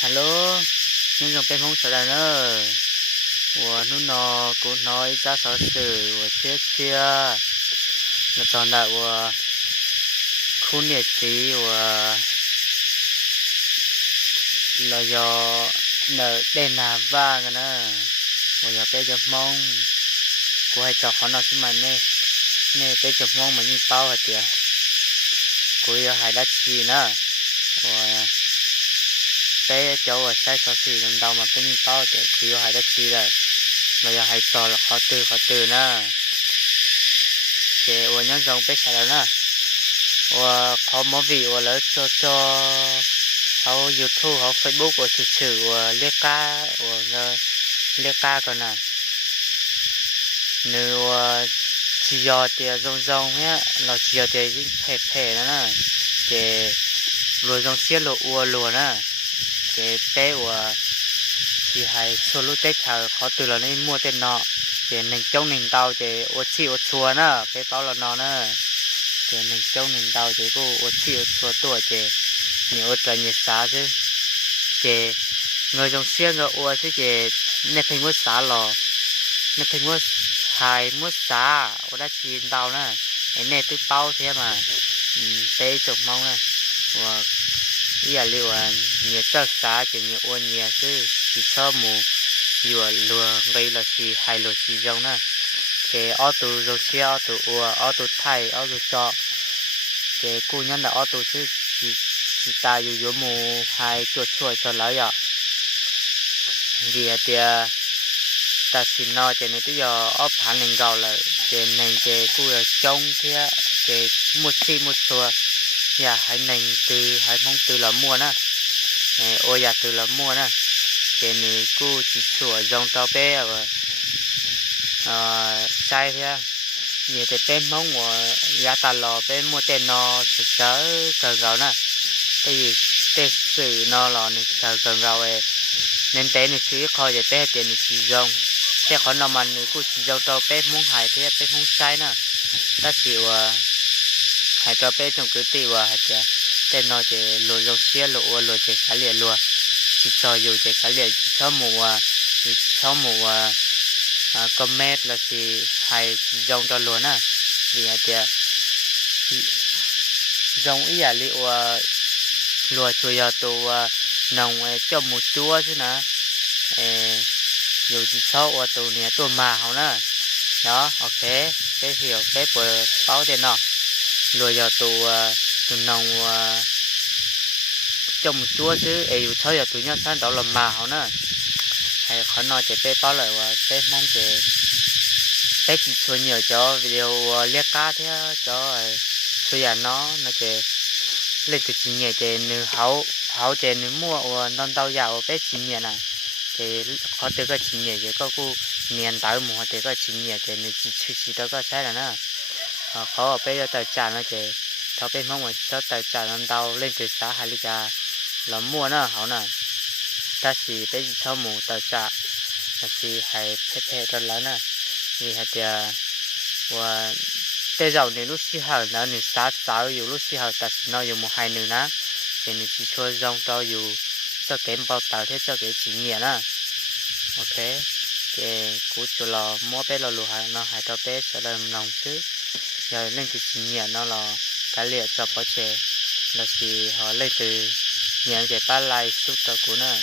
Hello, nhưng dòng bên không sợ đàn ơ. Ủa, nó nó cũng nói ra sở sử, ủa, chia. Là toàn đại, ủa, khu nhiệt tí, ủa, là do nợ đèn là vàng à nè. Ủa, giờ bé chụp mông. Cô hay chọc họ nó chứ mà nè. Nè, bé chụp mông mà nhìn bao hả tìa. Cô yêu hay đắt chi nè. Ủa, bé cháu ở sai sở sử làm đâu mà bé nhìn bao tìa. Cô yêu hay đắt chi rồi. Mà giờ hay trò là khó từ nè. Cái ủa nhá dòng bé xài đó nè. Ủa có món vị ủa lỡ cho họ YouTube họ Facebook ủa chữ ủa liếc ca ủa liếc ca còn nè. Nếu chỉ giờ thì rong nhá là chỉ giờ thì phê đó nè. Cái rồi dòng xiết lộ ủa lùa nè. Cái bé ủa thì hay xua lũ tết chào khó từ là nên mua tên nọ. Cái nền trông nền tàu thì ủa chi ủa chùa nè. Bé báo là nọ nè. Cái nền trông nền tàu thì cô ủa chi ủa chùa tuổi thì nhiều trời nhiệt xá chứ. Cái người dòng xiên rồi ủa chứ cái nè thành mua xá lò. Nè thành mua hài mua xá ủa đã chín tàu nè. Cái nè tư bao thế mà. Tế chụp mong nè. Ủa ý là liệu nhiệt trời xá thì nhiều ủa nhiệt chứ. Chỉ cho mù vừa lùa gây là chỉ hai lùa chỉ dòng nè. Cái ô tô rồi xe ô tô ủa ô tô thay ô tô cho cái cô nhân là ô tô chứ chỉ ta dù mù hai chuột cho lỡ vậy vì thì ta xin nói cho nên bây giờ ở phản lên gạo là cái này cái cô là trông thế cái một xua nhà hai nền từ hai mong từ là mua nè ôi nhà từ là mua nè cái này cô chỉ sửa dòng tàu bé và sai thế vì thì bên mong của giá tà lò bên mua tên nó sợ cần gạo nè cái gì tên sử nó lò này sợ cần gạo ấy nên tên này sử khỏi để bé tiền này chỉ dòng thế khỏi nó mà này cô chỉ dòng tàu bé muốn hại thế bé không sai nè ta chịu hại cho bé trong cứ tiêu hại thì tên nó thì lùi dòng xe lùi thì cá lìa lùa chỉ cho dù thì cá lìa cho mù comment là thì hay dòng cho luôn à vì thì dòng ý là liệu lùa chui giờ tụ nồng cho một chúa chứ nè dù chỉ sau tụ nè tụ mà không nè đó ok cái hiểu cái bờ báo tiền nó lùa giờ tụ nồng cho một chúa chứ dù sau giờ tụ nhau sang đó là mà không nè hay khó nói để bé báo lại và bé mong để bé chỉ cho nhiều cho video liếc cá thế cho bây giờ nó để lên từ chỉ nhẹ để nữ hậu để nữ mua non tàu dạo bé chỉ nhẹ này để khó từ cái chỉ nhẹ để có cô miền tàu mua để cái chỉ nhẹ để nữ chỉ đó có sai là nó khó bé cho tài sản nó để tháo bé mong mà cho tài sản non tàu lên từ xã hai lít là mua nó hậu nè ta chỉ bé chỉ cho mù tài sản là chỉ hay phê cho lớn nè vì hạt và tê dầu này lúc xí hở nó nè sáu dù lúc xí hở ta chỉ nói dù một hai nữa ná thì mình chỉ cho dòng cho dù cho cái bao tàu thế cho cái chỉ nhẹ nè ok cái cú cho lò mua bé lò lùa nó hay cho bé sẽ làm lòng chứ giờ lên từ chỉ nhẹ nó là cái liệt cho bỏ chè là chỉ họ lên từ nhẹ cái ba lai suốt tàu của nó